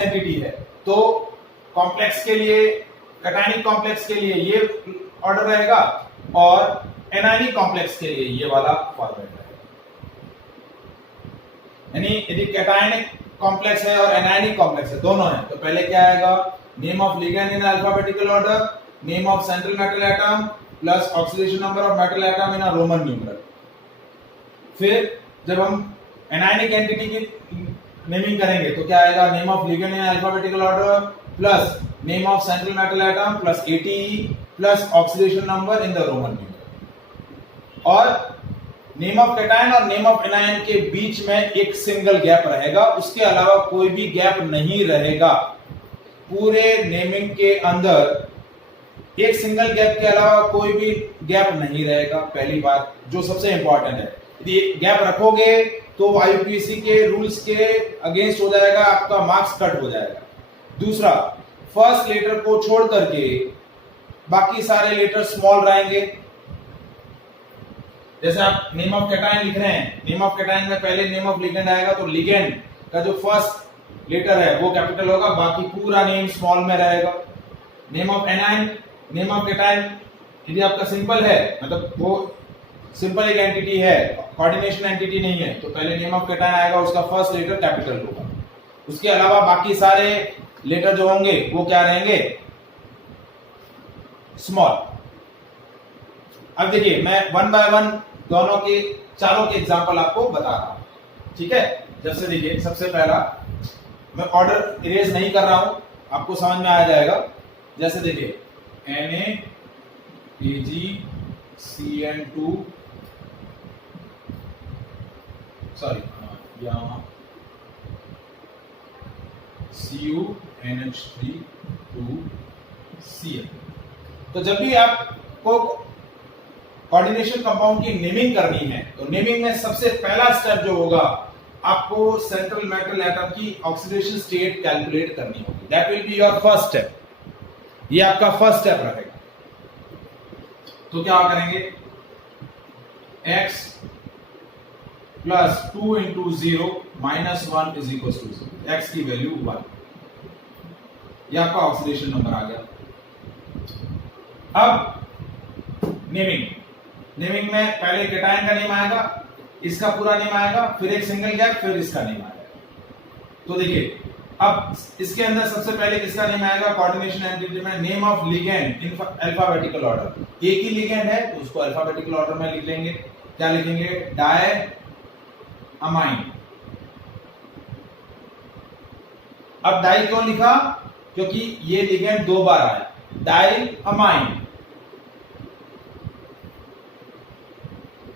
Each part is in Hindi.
एंटिटी है, तो कॉम्प्लेक्स के लिए, कैटायनिक कॉम्प्लेक्स के लिए ये ऑर्डर रहेगा और एनायनिक कॉम्प्लेक्स के लिए ये वाला फॉर्मेट रहेगा। यानी यदि कैटायनिक कॉम्प्लेक्स है और एनायनिक कॉम्प्लेक्स है, दोनों है, तो पहले क्या आएगा, name of ligand in alphabetical order, name of central metal atom plus oxidation number of metal atom in a Roman numeral. फिर जब हम एनायनिक एंटिटी की नेमिंग करेंगे तो क्या आएगा, name of ligand in alphabetical order plus name of central metal atom plus ATE plus oxidation number in the Roman numeral. और नेम ऑफ कैटायन और नेम ऑफ एनायन के बीच में एक सिंगल गैप रहेगा, उसके अलावा कोई भी गैप नहीं रहेगा। पूरे नेमिंग के अंदर एक सिंगल गैप के अलावा कोई भी गैप नहीं रहेगा। पहली बात जो सबसे इंपॉर्टेंट है, यदि गैप रखोगे तो IUPAC के रूल्स के अगेंस्ट हो जाएगा, आपका मार्क्स कट हो जाएगा। दूसरा, फर्स्ट लेटर को छोड़ करके बाकी सारे लेटर स्मॉल रहेंगे। जैसे आप नेम ऑफ कैटायन लिख रहे हैं, नेम ऑफ कैटायन में पहले नेम ऑफ लिगेंड आएगा, तो लिगेंड का जो फर्स्ट लेटर है वो कैपिटल होगा, बाकी पूरा नेम स्मॉल में रहेगा। Name of anion, name of cation यदि आपका सिंपल है, मतलब वो सिंपल एक एंटिटी है, कोऑर्डिनेशन एंटिटी नहीं है, तो पहले नेम ऑफ कैटायन आएगा, उसका फर्स्ट लेटर कैपिटल होगा। उसके अलावा बाकी सारे लेटर जो होंगे वो क्या रहेंगे, स्मॉल। अब देखिए मैं वन बाय वन दोनों के, चारों के एग्जांपल आपको बता रहा हूं, ठीक है। जैसे देखिए, सबसे पहला मैं ऑर्डर इरेज नहीं कर रहा हूं, आपको समझ में आ जाएगा। जैसे देखिए NaAgCN2, सॉरी यहाँ CuNH3 तो जब भी आपको कोऑर्डिनेशन कंपाउंड की नेमिंग करनी है, तो नेमिंग में सबसे पहला स्टेप जो होगा, आपको सेंट्रल मेटल एटम की ऑक्सीडेशन स्टेट कैलकुलेट करनी होगी। That will be your first step, ये आपका फर्स्ट स्टेप रहेगा। तो क्या करेंगे, x plus 2 into 0 minus 1 is equal to 0, x की वैल्यू 1, यह आपका ऑक्सीडेशन नंबर आ गया। अब नेमिंग में पहले कैटायन का नेम आएगा, इसका पूरा नेम आएगा, फिर एक सिंगल गैप, फिर इसका नेम आएगा। तो देखिए अब इसके अंदर सबसे पहले किसका नेम आएगा, कोऑर्डिनेशन एंटिटी में name of ligand in alphabetical order. एक ही लिगेंड है तो उसको अल्फाबेटिकल ऑर्डर में लिख लेंगे। क्या लिखेंगे, डायअमाइन। अब डाई क्यों लिखा, क्योंकि ये लिगेंड दो बार आया, डायअमाइन।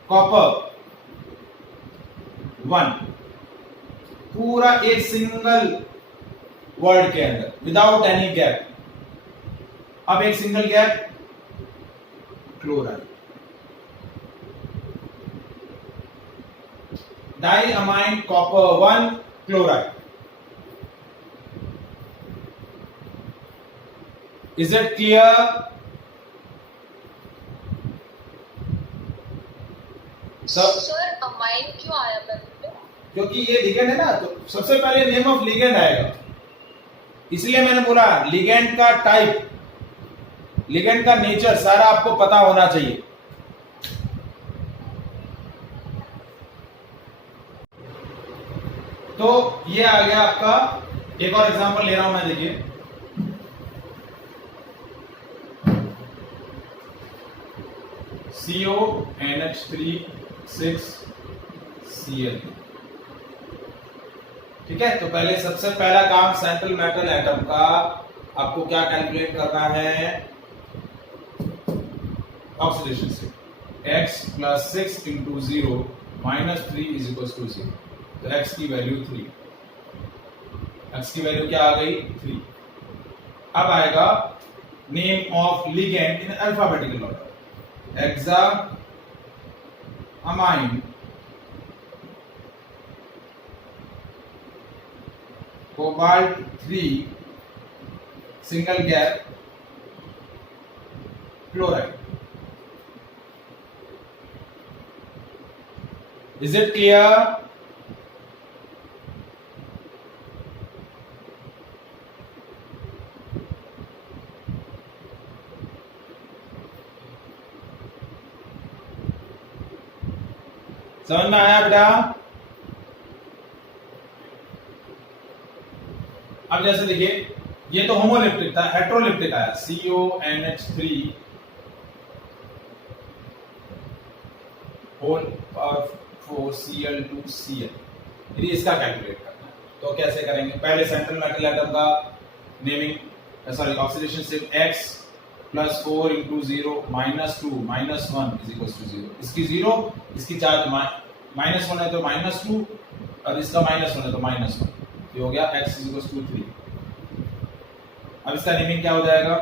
कॉपर 1, पूरा एक सिंगल वर्ड के अंदर विदाउट एनी गैप। अब एक single gap, chloride, diammine copper 1 chloride. Is it clear? Sir ammine क्यों आया पहले? क्योंकि ये लिगेंड है ना, तो सबसे पहले नेम ऑफ लिगेंड आएगा, इसलिए मैंने बोला लिगेंड का टाइप, लिगेंड का नेचर सारा आपको पता होना चाहिए। तो ये आ गया आपका, एक और एग्जांपल ले रहा हूं मैं, देखिए CONH3 6Cl, ठीक है। तो पहले सबसे पहला काम सेंट्रल मेटल एटम का आपको क्या कैलकुलेट करना है, oxidation state. x plus 6 into 0 minus 3 is equal to 0, तो x की वैल्यू 3, x की वैल्यू क्या आ गई, 3। अब आएगा name of ligand in alphabetical order, hexammine cobalt 3 single gap chloride. Is it clear? समझ में आया बेटा? अब जैसे देखिए, ये तो होमोलिप्टिक था, हेट्रोलिप्टिक आया CONH3 होल पावर 4 Cl2Cl। यदि इसका कैलकुलेट करना है तो कैसे करेंगे? पहले सेंट्रल मेटल एटम का naming sorry oxidation state X plus 4 into 0 minus 2 minus 1 is equal to 0। इसकी 0, इसकी चार्ज माइनस 1 है तो माइनस 2 और इसका माइनस 1 है तो माइनस 1। ये हो गया X इज इक्वल टू 3। अब इसका नेमिंग क्या हो जाएगा?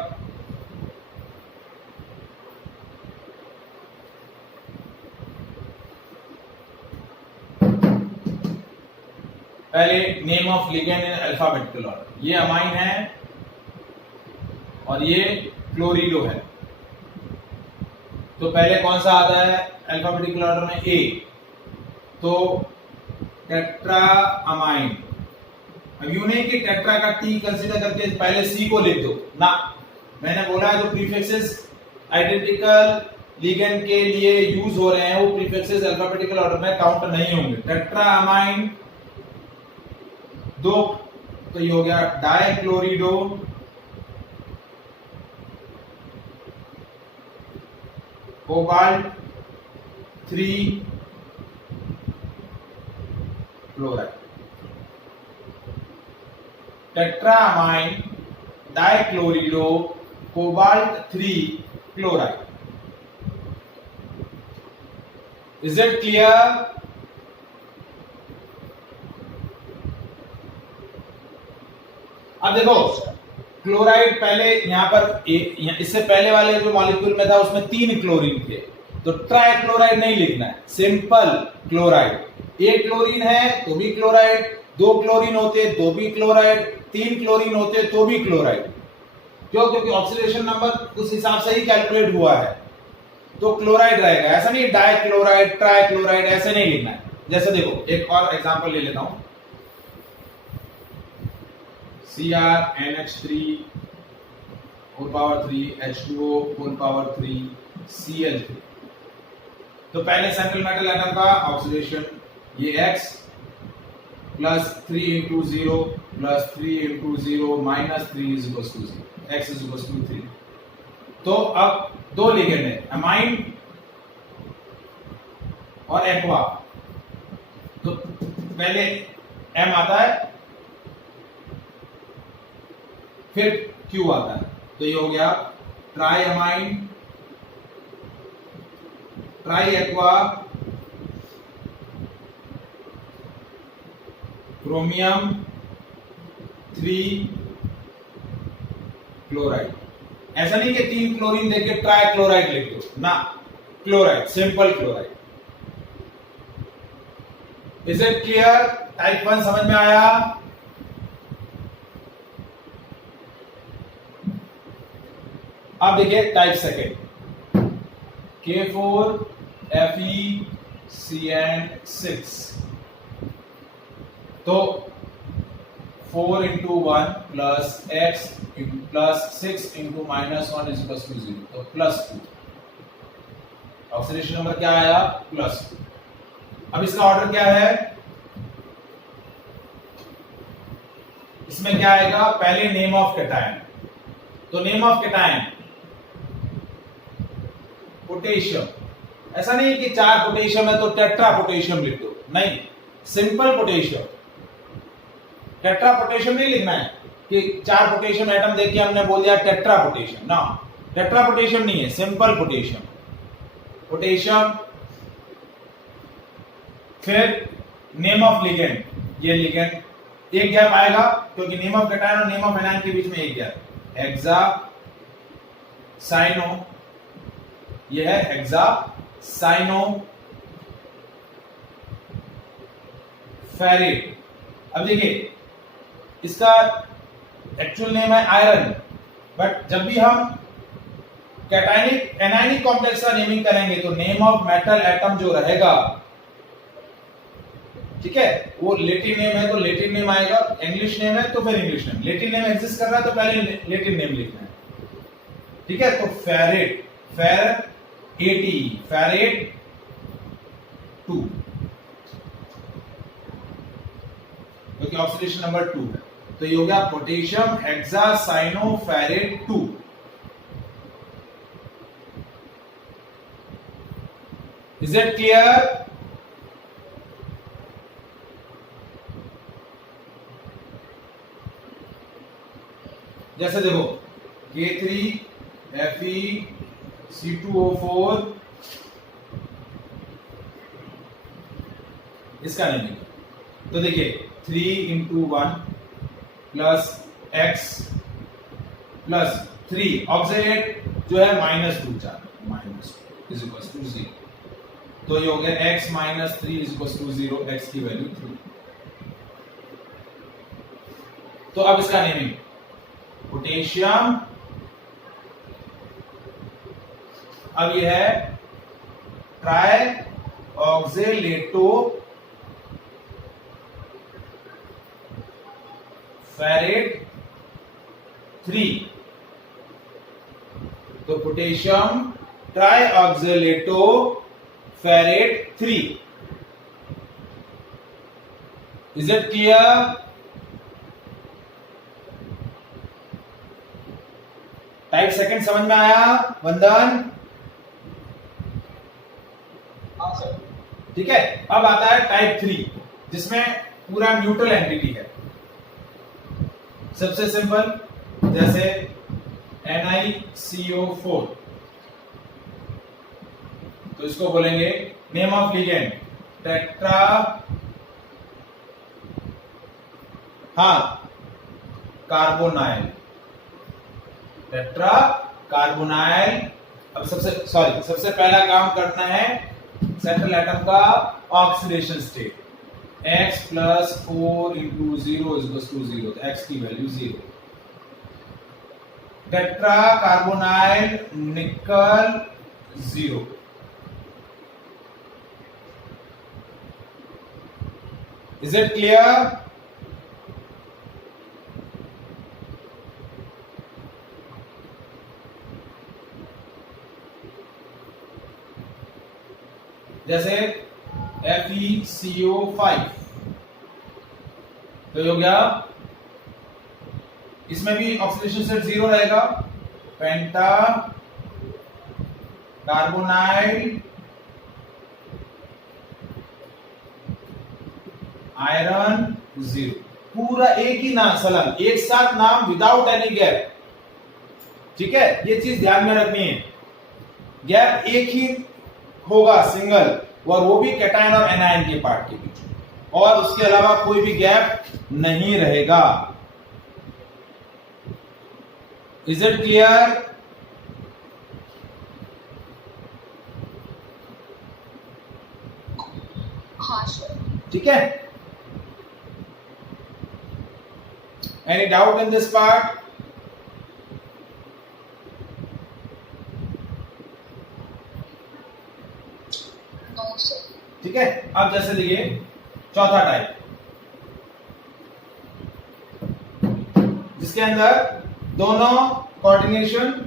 पहले name of ligand in alphabetical order. ये अमाइन है और ये क्लोरिडो है। तो पहले कौन सा आता है अल्फाबेटिकल ऑर्डर में? ए। तो टेट्रा अमाइन। अब यूं नहीं कि टेट्रा का टी कंसीडर करके पहले सी को लिख दो ना। मैंने बोला है जो प्रीफिक्सेस आइडेंटिकल लिगेंड के लिए यूज हो रहे हैं वो प्रीफिक्सेस अल्फाबेटिकल ऑर्डर में काउंट नहीं होंगे। टेट्रा अमाइन 2, तो ये हो गया dichlorido, cobalt 3 chloride. Tetraammine dichlorido cobalt 3 chloride. Is it clear? अब देखो क्लोराइड पहले यहां पर इससे पहले वाले जो मॉलिक्यूल में था उसमें 3 क्लोरीन थे, तो ट्राई क्लोराइड नहीं लिखना है, सिंपल क्लोराइड। एक क्लोरीन है तो भी क्लोराइड, 2 क्लोरीन होते तो भी क्लोराइड, 3 क्लोरीन होते तो भी क्लोराइड। क्यों? क्योंकि ऑक्सीडेशन नंबर उस हिसाब से ही कैलकुलेट हुआ है, तो क्लोराइड रहेगा। ऐसा नहीं डाई क्लोराइड ट्राई क्लोराइड ऐसे नहीं लिखना है। जैसे देखो एक और एग्जांपल ले लेता हूं, CrNH3 whole power 3 H2O whole power 3 Cl3। तो पहले सेंट्रल मेटल एटम का ऑक्सीडेशन ये X plus 3 into 0 plus 3 into 0 minus 3 is equal to 0, X is equal to 3। तो अब 2 लिगेंड है, अमाइन और एक्वा। तो पहले M आता है फिर Q आता है, तो ये हो गया try amine try aqua chromium 3 chloride. ऐसा नहीं कि 3 क्लोरीन देके ट्राई क्लोराइड लिख दो ना, chloride, simple chloride. Is it clear? Type 1 समझ में आया? अब देखिए टाइप सेकेंड, K4FeCN6। तो 4 into 1 plus X plus 6 into minus 1 is equal to 0, तो प्लस 2। ऑक्सीडेशन नंबर क्या आया? प्लस 2। अब इसका ऑर्डर क्या है? इसमें क्या आएगा? पहले नेम ऑफ कैटायन। तो नेम ऑफ कैटायन पोटेशियम। ऐसा नहीं कि 4 पोटेशियम है तो टेट्रा पोटेशियम लिख दो, नहीं, सिंपल पोटेशियम। टेट्रा पोटेशियम नहीं लिखना है कि 4 पोटेशियम एटम देख के हमने बोल दिया टेट्रा पोटेशियम ना, टेट्रा पोटेशियम नहीं है, सिंपल पोटेशियम। पोटेशियम फिर नेम ऑफ लिगेंड, ये लिगेंड एक गैप आएगा क्योंकि नेम ऑफ कैटायन और नेम ऑफ एनायन के बीच में एक गैप। हेक्सा साइनो, ये है हेक्सा साइनो फेरेट। अब देखिए इसका एक्चुअल नेम है आयरन, बट जब भी हम कैटायनिक एनायनिक कॉम्प्लेक्स का नेमिंग करेंगे तो नेम ऑफ मेटल एटम जो रहेगा, ठीक है, वो लैटिन नेम है तो लैटिन नेम आएगा, इंग्लिश नेम है तो फिर English name. Latin name exist कर रहा है तो पहले लैटिन नेम लिखना है, ठीक है। तो फेरेट, फेर 80, फेरेट 2, कि ऑक्सीडेशन नंबर 2 है, तो ये हो गया potassium hexacyanoferrate 2। Is it clear? जैसे देखो K3FeC2O4 इसका नहीं है, तो देखिए 3 into 1 plus x plus 3 oxidate जो है -2 माइनस इज इक्वल टू 0, तो ये हो गया x - 3 is equal to 0, x की वैल्यू 3। तो अब इसका नेमिंग पोटेशियम, अब ये है ट्राई ऑक्जेलेटो फेरेट 3, तो potassium tri oxalato ferrate 3। Is it clear? Type second समझ में आया वंदन? हाँ सर। ठीक है, अब आता है टाइप 3 जिसमें पूरा न्यूट्रल एंटिटी है। सबसे सिंपल जैसे NiCO4, तो इसको बोलेंगे नेम ऑफ लिगेंड टेट्रा, हाँ कार्बोनाइल, टेट्रा कार्बोनाइल। अब सबसे पहला काम करना है सेंट्रल एटम का ऑक्सीडेशन स्टेट, x + 4 × 0 = 0, तो x की वैल्यू 0। टेट्रा कार्बोनाइल निकल 0। Is it clear? जैसे FeCO5, तो ये हो गया, इसमें भी ऑक्सीडेशन स्टेट 0 रहेगा, पेंटा कार्बोनाइल आयरन 0, पूरा एक ही नाम सलन, एक साथ नाम विदाउट एनी गैप। ठीक है, ये चीज ध्यान में रखनी है, गैप एक ही होगा सिंगल, और वो भी कैटायन और एनायन के पार्ट के बीच, और उसके अलावा कोई भी गैप नहीं रहेगा। Is it clear? हाँ सर। ठीक है, any doubt in this part? No sir. ठीक है, अब जैसे देखिए चौथा टाइप, जिसके अंदर दोनों कोऑर्डिनेशन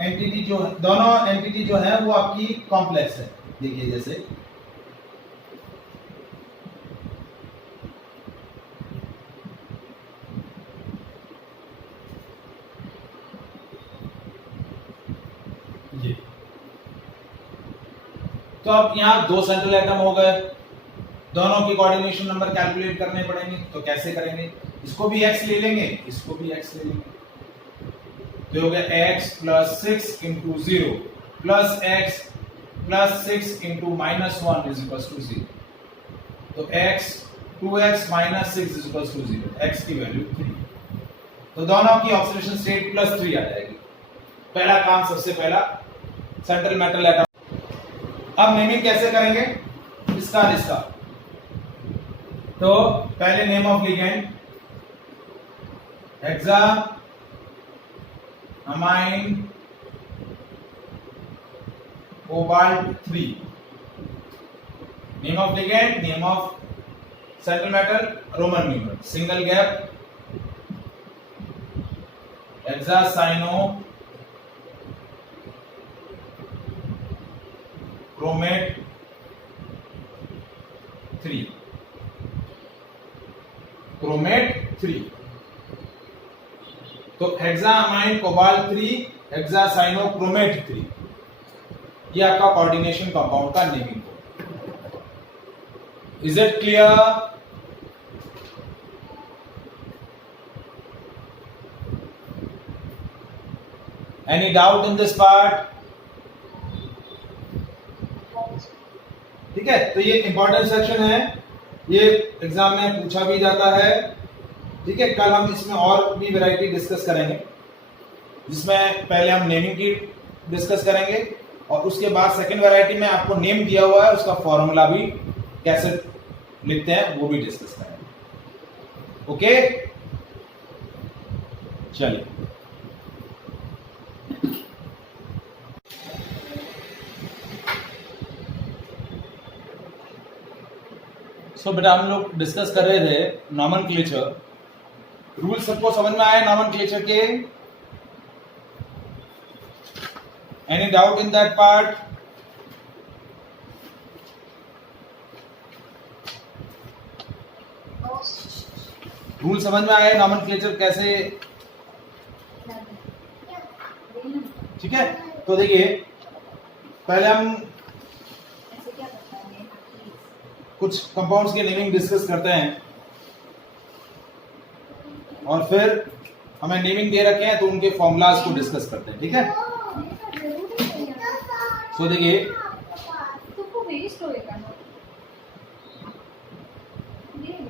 एंटिटी दोनों एंटिटी जो है वो आपकी कॉम्प्लेक्स है। देखिए जैसे ये, तो अब यहां 2 सेंट्रल एटम हो गए, दोनों की कोऑर्डिनेशन नंबर कैलकुलेट करने पड़ेंगे, तो कैसे करेंगे? इसको भी x ले लेंगे, इसको भी x ले लेंगे, तो हो गया x + 6 × 0 + x + 6 × -1 = 0, तो x 2x - 6 = 0, x की वैल्यू 3, तो दोनों की ऑक्सीडेशन स्टेट +3 आ जाएगी। पहला काम सबसे पहला सेंट्रल मेटल एटम। अब नेमिंग कैसे करेंगे इसका? तो पहले name of ligand hexa amine cobalt 3, name of ligand, name of central metal Roman numeral, single gap hexacyano chromate 3। 3। तो हेक्सामाइन कोबाल्ट 3, हेक्सासाइनोक्रोमेट 3, ये आपका कोऑर्डिनेशन कंपाउंड का naming code. Is it clear? Any doubt in this part? ठीक है, तो ये इंपॉर्टेंट सेक्शन है, ये एग्जाम में पूछा भी जाता है। ठीक है, कल हम इसमें और भी वैरायटी डिस्कस करेंगे, जिसमें पहले हम नेमिंग की डिस्कस करेंगे और उसके बाद सेकंड वैरायटी में आपको नेम दिया हुआ है, उसका फॉर्मूला भी कैसे लिखते हैं वो भी डिस्कस करेंगे। ओके, चलिए। सो बेटा हम लोग डिस्कस कर रहे थे नॉमेनक्लेचर। रूल सबको समझ में आया नॉमेनक्लेचर के? Any doubt in that part? Rule समझ में आया नॉमेनक्लेचर कैसे? ठीक है, तो देखिए पहले हम कुछ कंपाउंड्स के नेमिंग डिस्कस करते हैं और फिर हमें नेमिंग दे रखे हैं तो उनके फॉर्मूलाज को डिस्कस करते हैं। ठीक है, सो देखिए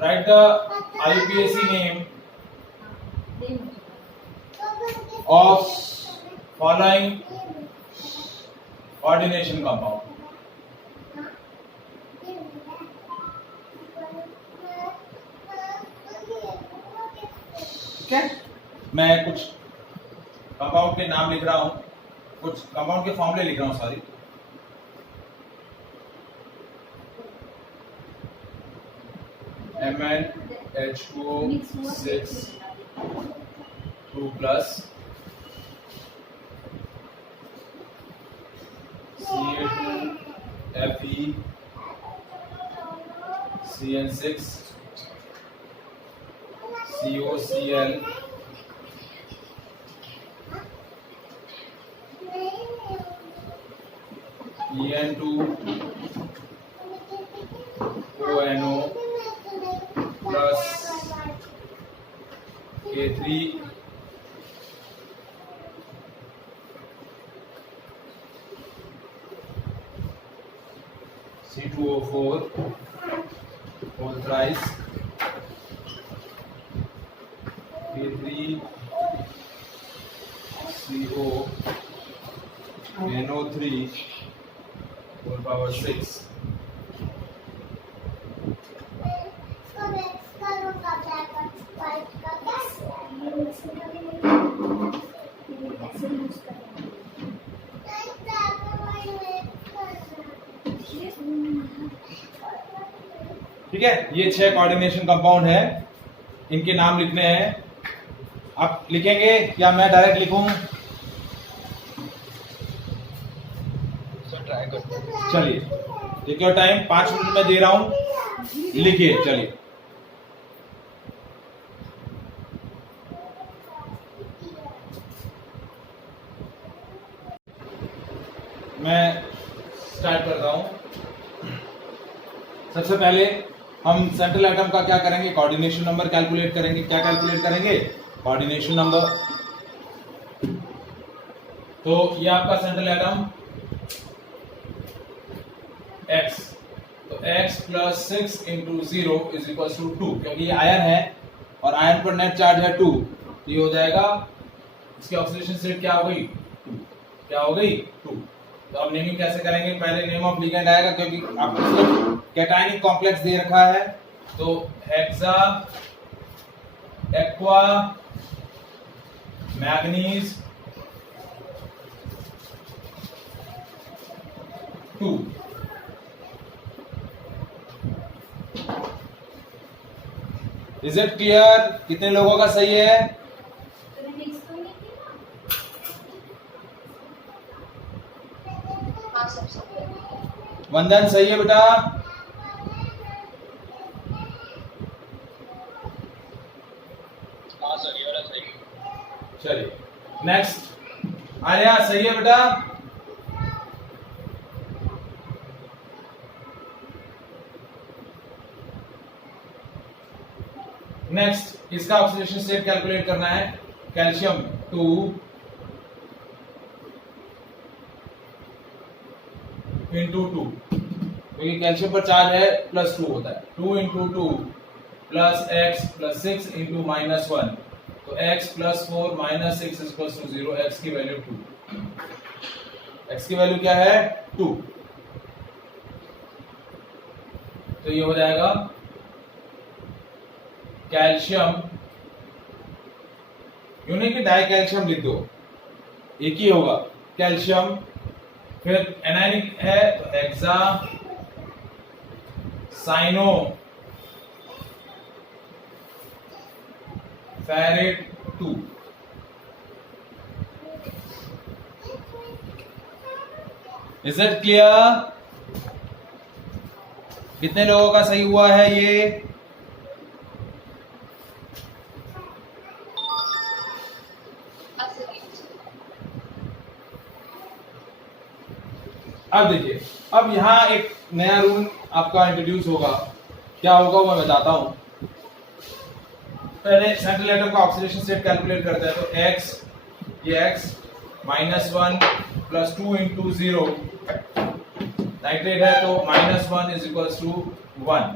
right the IUPAC name of following coordination compound. ठीक है, मैं कुछ कंपाउंड के नाम लिख रहा हूं, कुछ कंपाउंड के फॉर्मूले लिख रहा हूं, sorry. MnH2O6 2 plus Ca2Fe CN6 COCl En2ONO plus K3 C2O4 whole thrice K3 CO NO3 whole power 6 ठीक है, ये 6 कोऑर्डिनेशन कंपाउंड है, इनके नाम लिखने हैं। आप लिखेंगे या मैं डायरेक्ट लिखूं? चलिए, टेक योर टाइम, 5 मिनट में दे रहा हूं, लिखिए। चलिए, मैं स्टार्ट करता हूं। सबसे पहले हम सेंट्रल एटम का क्या करेंगे? कोऑर्डिनेशन नंबर कैलकुलेट करेंगे। क्या कैलकुलेट करेंगे? Coordination number. तो ये आपका सेंट्रल एटम X, तो X plus 6 into 0 is equals to 2, क्योंकि ये आयन है और आयन पर नेट चार्ज है 2, ये हो जाएगा, इसकी ऑक्सीडेशन स्टेट क्या हो गई? 2। क्या हो गई? 2। तो अब नेमिंग कैसे करेंगे? पहले नेम ऑफ लिगेंड आएगा, क्योंकि आपको सिर्फ कैटायनिक कॉम्प्लेक्स दे रखा है। तो hexa aqua manganese 2। Is it clear? कितने लोगों का सही है? हाँ सब वंदन सही है बेटा? नेक्स्ट आर्या, सही है बेटा? नेक्स्ट इसका ऑक्सीडेशन स्टेट कैलकुलेट करना है। कैल्शियम 2 इंटू 2, क्योंकि कैल्शियम पर चार्ज है +2 होता है। 2 into 2 plus x plus 6 into -1, तो x plus 4 minus 6 is equal to 0। x की वैल्यू 2, x की वैल्यू क्या है? 2। तो ये हो जाएगा कैल्शियम, यूनिक की डाई कैल्शियम लिख दो, एक ही होगा कैल्शियम। फिर एनायनिक है तो hexa cyano ferrate 2। Is it clear? कितने लोगों का सही हुआ है ये? अब देखिए, अब यहां एक नया रूल आपका इंट्रोड्यूस होगा। क्या होगा वो मैं बताता हूं। पहले सेंट्रल एटम का ऑक्सीडेशन स्टेट कैलकुलेट करते हैं। तो x, ये x -1 प्लस 2 इंटू 0, नाइट्रेट है तो -1 इज इक्वल टू 1।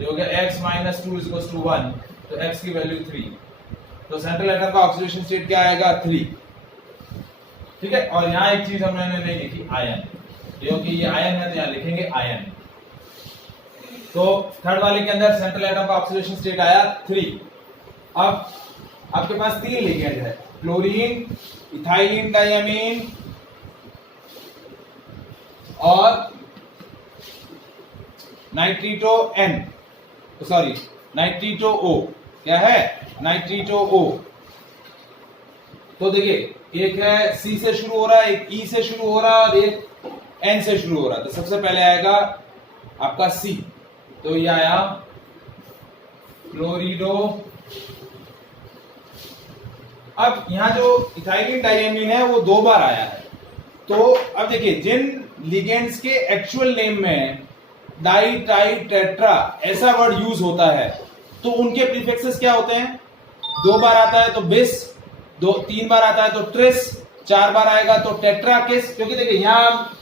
ये हो गया x minus 2 is equal to 1, तो x की वैल्यू 3। तो सेंट्रल एटम का ऑक्सीडेशन स्टेट क्या आएगा? 3। ठीक है। और यहाँ एक चीज हमने नहीं लिखी, आयन, क्योंकि ये आयन है तो यहाँ लिखेंगे आयन। तो थर्ड वाले के अंदर सेंट्रल एटम का ऑक्सीडेशन स्टेट आया 3। अब आपके पास 3 लिगेंड है, क्लोरीन, इथाइलिन डायमीन और नाइट्रिटो N, सॉरी नाइट्रिटो O। क्या है? नाइट्रिटो O। तो देखिए, एक है C से शुरू हो रहा है, एक E से शुरू हो रहा है और एक N से शुरू हो रहा है। तो सबसे पहले आएगा आपका C, तो ये आया क्लोरिडो। अब यहां जो इथाइलिन डायमीन है वो 2 बार आया है। तो अब देखिए, जिन लिगेंड्स के एक्चुअल नेम में डाई ट्राई टेट्रा ऐसा वर्ड यूज होता है तो उनके प्रीफिक्सेस क्या होते हैं? 2 बार आता है तो बिस, 3 बार आता है तो ट्रिस, 4 बार आएगा तो टेट्रा किस। क्योंकि देखिए यहाँ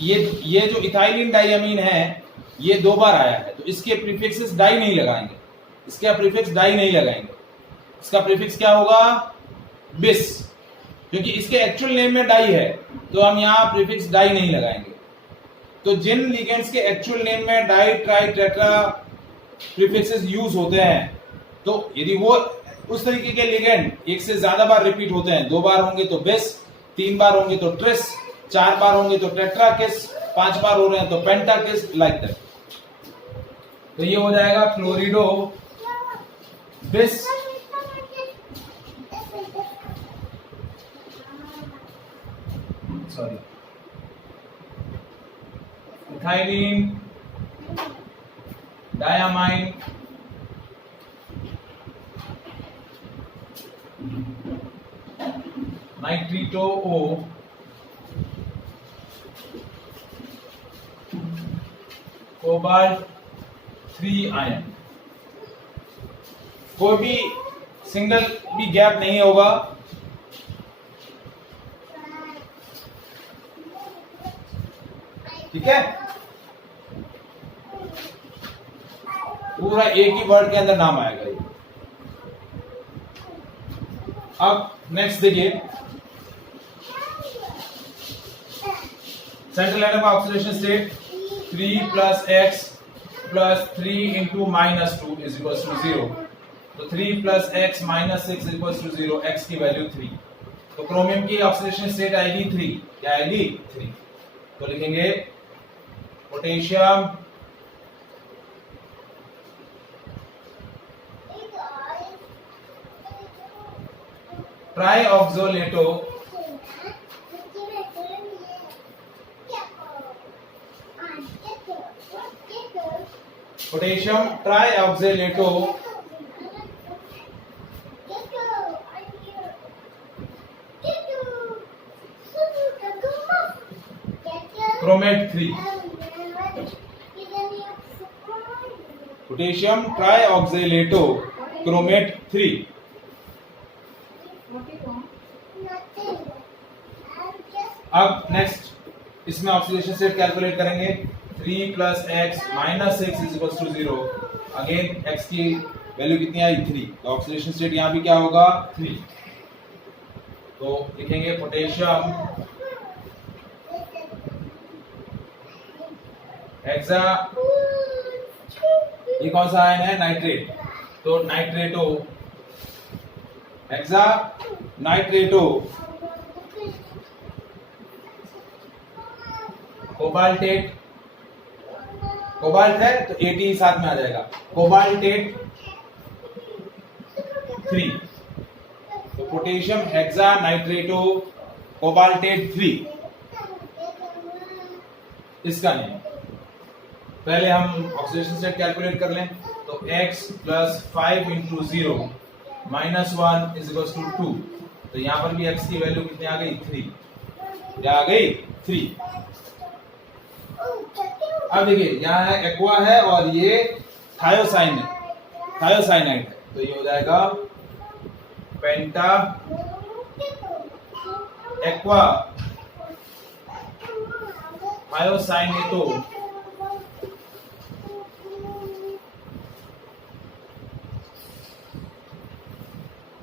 ये जो इथाइलिन डायमीन है ये 2 बार आया है तो इसके प्रीफिक्सेस डाई नहीं लगाएंगे, इसका प्रीफिक्स डाई नहीं लगाएंगे। इसका प्रीफिक्स क्या होगा? बिस, क्योंकि इसके एक्चुअल नेम में डाई है तो हम यहाँ प्रीफिक्स डाई नहीं लगाएंगे। तो जिन लिगेंड्स के एक्चुअल नेम में di tri tetra prefixes use होते हैं, तो यदि वो उस तरीके के लिगेंड एक से ज्यादा बार रिपीट होते हैं, 2 बार होंगे तो बिस, 3 बार होंगे तो ट्रिस, 4 बार होंगे तो टेट्रा किस, 5 बार हो रहे हैं तो पेंटा किस, लाइक दैट। तो ये हो जाएगा chlorido bis sorry ethylene diamine nitrito O cobalt 3 ion. कोई भी सिंगल भी गैप नहीं होगा। ठीक है, पूरा एक ही वर्ड के अंदर नाम आएगा ये। अब नेक्स्ट देखिए, सेंट्रल एटम का oxidation state 3 plus x plus 3 into -2 is equal to 0। तो 3 plus x minus 6 is equal to 0, x की वैल्यू 3। तो क्रोमियम की ऑक्सीडेशन स्टेट आएगी 3। क्या आएगी? 3। तो लिखेंगे potassium trioxalato potassium trioxalato chromate 3, potassium trioxalato chromate 3। अब नेक्स्ट इसमें ऑक्सीडेशन स्टेट कैलकुलेट करेंगे। 3 plus x minus 6 is equal to 0। Again x की वैल्यू कितनी आई 3, तो ऑक्सीडेशन स्टेट यहाँ भी क्या होगा 3। तो लिखेंगे पोटेशियम हेक्सा, ये कौन सा आयन है नाइट्रेट, तो नाइट्रेटो हेक्सा नाइट्रेटो कोबाल्टेट, कोबाल्ट है तो 80 साथ में आ जाएगा, कोबाल्टेट 3। तो पोटेशियम हेक्सा नाइट्रेटो कोबाल्टेट 3 इसका नेम। पहले हम ऑक्सीडेशन स्टेट कैलकुलेट कर लें। तो x plus 5 into 0 minus 1 is equal to 2। तो यहां पर भी x की वैल्यू कितनी आ गई 3, क्या आ गई 3। अब देखिए यहाँ है एक्वा है और ये थायोसाइनाइड है, तो ये हो जाएगा penta aqua thiocyanato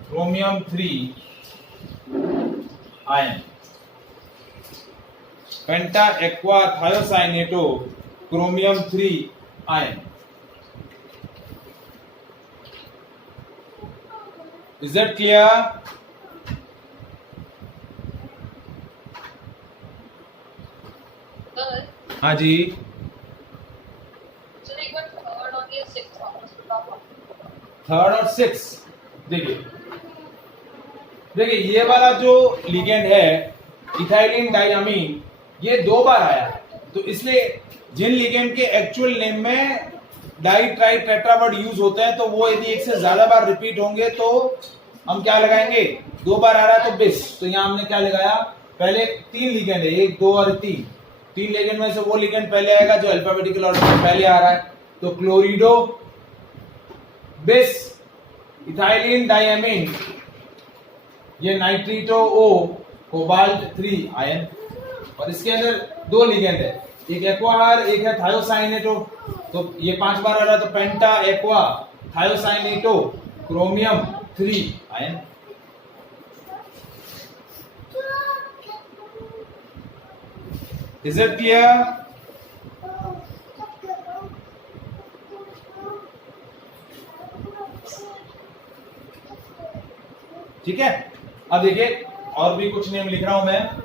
chromium 3 ion, penta aqua thiocyanato chromium 3 ion. Is that clear? Sir हाँ जी, सर एक बार थर्ड और ये सिक्स्थ वापस बताओ। 3rd और 6th देखिए ये वाला जो लिगेंड है इथाइलिन डाइअमीन, ये 2 बार आया है, तो इसलिए जिन लिगेंड के एक्चुअल नेम में डाई ट्राई टेट्रावर्ड यूज होते हैं तो वो यदि एक से ज्यादा बार रिपीट होंगे तो हम क्या लगाएंगे, 2 बार आ रहा है तो बिस। तो यहाँ हमने क्या लगाया, पहले 3 लिगेंड है, 1 2 और 3 लिगेंड में से वो लिगेंड पहले आएगा जो अल्फाबेटिकल ऑर्डर में पहले आ रहा है। तो क्लोरिडो बिस इथाइलिन डाइअमीन, ये नाइट्रिटो ओ कोबाल्ट 3 आयन, और इसके अंदर 2 लिगेंड है, एक एक्वा एक है थायोसाइनेटो। तो ये 5 बार आ रहा है तो penta aqua thiocyanato chromium 3 ion. Is it clear? ठीक है। अब देखिए और भी कुछ नेम लिख रहा हूं मैं।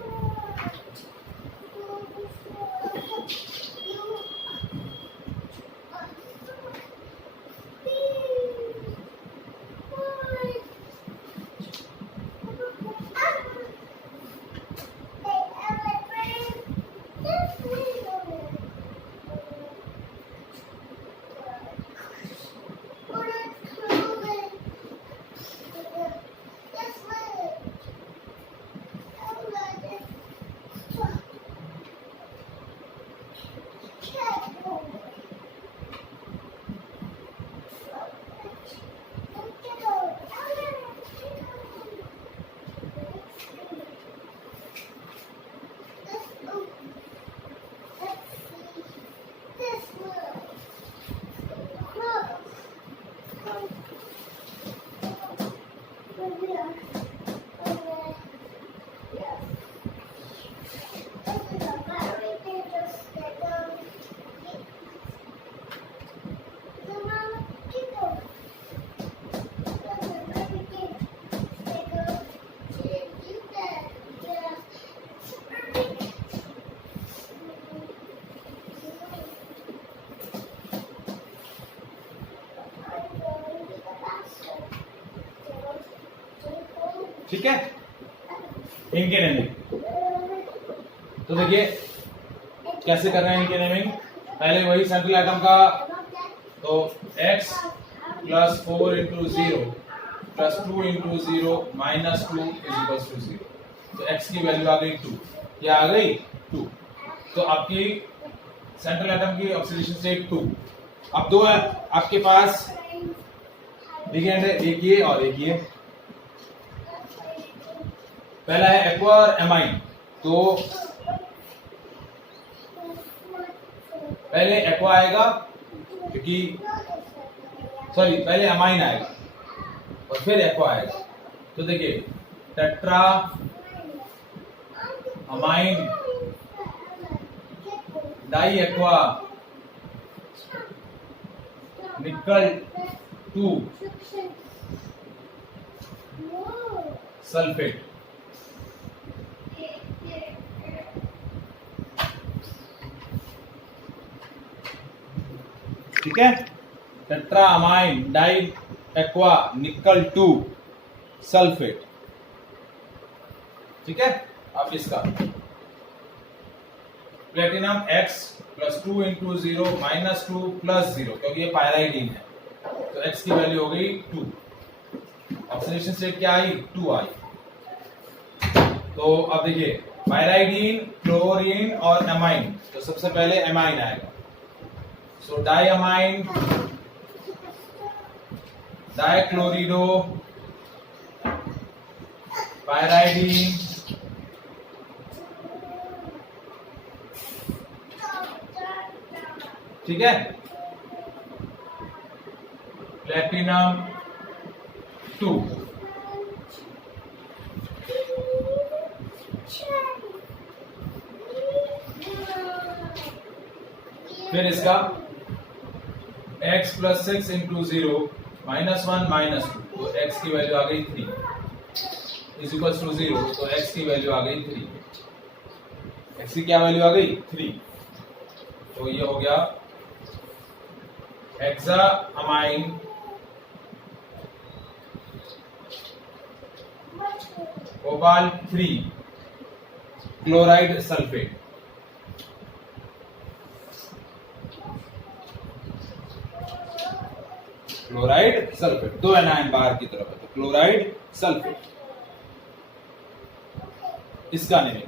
ठीक है, इनके नेमिंग। तो देखिए कैसे कर रहे हैं इनके नेमिंग। पहले वही सेंट्रल एटम का, तो x plus 4 into 0 plus 2 into 0 minus 2 is equal to 0। तो x की वैल्यू आ गई 2, ये आ गई 2। तो आपकी सेंट्रल एटम की ऑक्सीडेशन स्टेट 2। अब दो है आपके पास लिगेंड है, एक ये और एक ये। पहला है एक्वा और एमाइन। तो पहले एक्वा आएगा क्योंकि सॉरी पहले अमाइन आएगा और फिर एक्वा आएगा। तो देखिए टेट्रा अमाइन डाई एक्वा निकल 2 सल्फेट। ठीक है, टेट्रा अमाइन डाई एक्वा निकल 2 सल्फेट। ठीक है, अब इसका platinum X plus 2 into 0 minus 2 plus 0, क्योंकि ये पायराइडीन है तो X की वैल्यू हो गई 2। ऑक्सीडेशन स्टेट क्या आई 2 आई। तो अब देखिए पायराइडीन क्लोरीन और एमाइन, तो सबसे पहले एमाइन आएगा। सो डाइअमाइन डाइक्लोरिडो पायराइडीन ठीक है, प्लेटिनम 2 फिर इसका x plus 6 into 0 minus 1 minus 2, तो x की वैल्यू आ गई 3 इज इक्वल टू 0, तो x की वैल्यू आ गई 3। x की क्या वैल्यू आ गई 3, तो ये हो गया hexa amine cobalt 3 chloride sulphate. Chloride sulphate, दो एनायन बाहर की तरफ है तो क्लोराइड सल्फेट इसका नेम।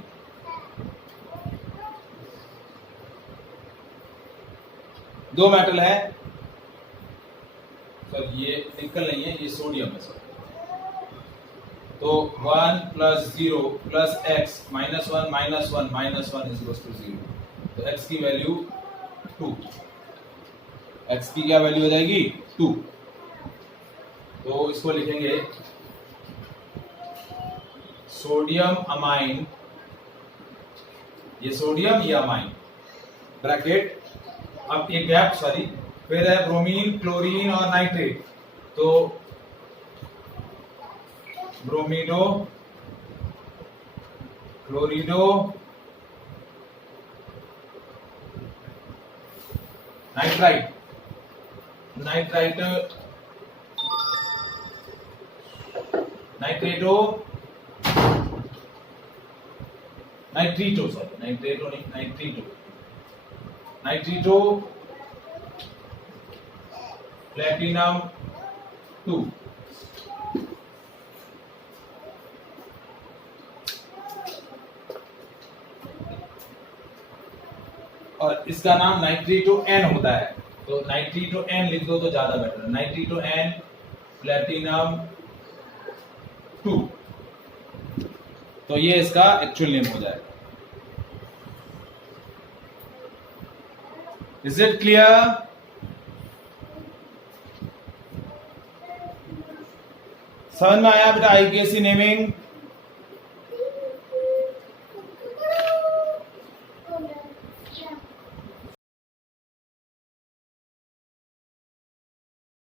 दो मेटल है सर, ये निकल नहीं है, ये सोडियम है सर। तो 1 plus 0 plus x minus 1 minus 1 minus 1 is equal to 0, तो x की वैल्यू 2। x की क्या वैल्यू हो जाएगी 2, तो इसको लिखेंगे सोडियम अमाइन, ये सोडियम ये अमाइन ब्रैकेट। अब ये गैप सॉरी, फिर है ब्रोमीन क्लोरीन और नाइट्रेट, तो ब्रोमीडो क्लोरिडो नाइट्राइट नाइट्राइट नाइट्रेटो नाइट्रीटो सॉरी नाइट्रेटो नहीं नाइट्रीटो नाइट्रीटो प्लेटिनम 2। और इसका नाम नाइट्रीटो एन होता है, तो नाइट्रीटो एन लिख दो तो ज्यादा बेटर। नाइट्रीटो एन प्लेटिनम 2, तो ये इसका एक्चुअल नेम हो जाएगा। Is it clear? समझ में आया बेटा आईयूसीएल नेमिंग?